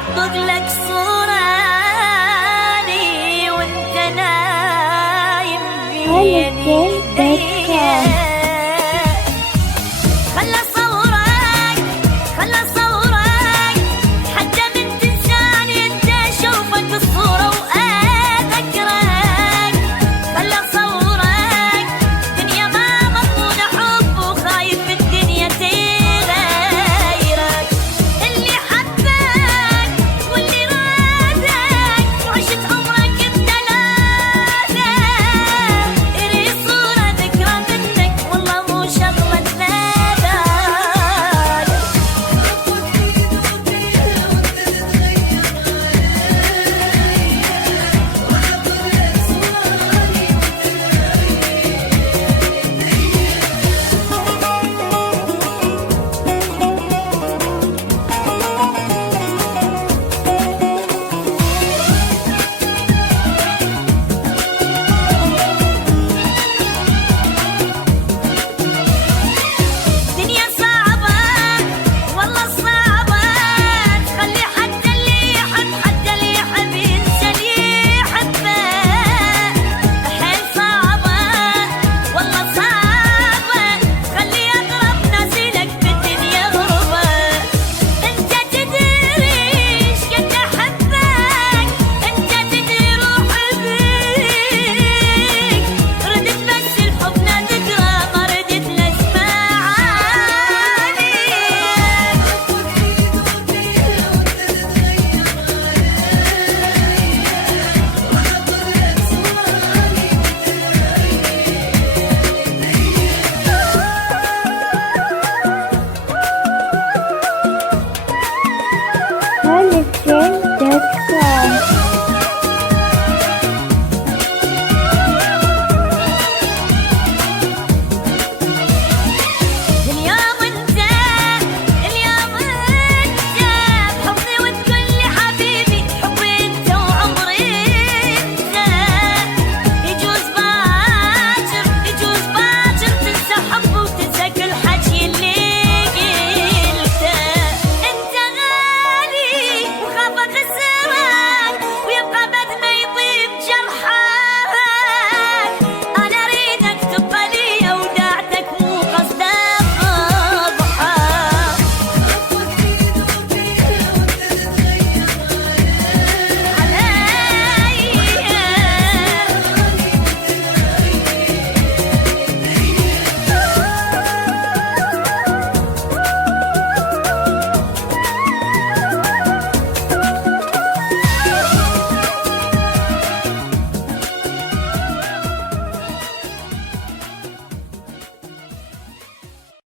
اطبق لك صورة لي وانت نايم بين ايديا. خل اصورك حتى من تنساني انت اشوفك الصورة واذكرك. خل اصورك دنيا ما مضمونة حب وخايف من الدنيا تغيرك. اللي حبك واللي رادك وعشت عمرك بدلالك. اري صورة ذكرى منك والله مو شغلة ناداك. دنيا صعبة والله صعبة تخلي حتى اللي يحب ينسى اللي يحبه. حيل صعبة والله صعبة تخلي أقرب ناس لك بالدنيا غربة. أنت تدري إيش قد أحبك، أنت تدري روحي بيك. ردت بس الحب ذكرى ما ردت لأسمع Holiday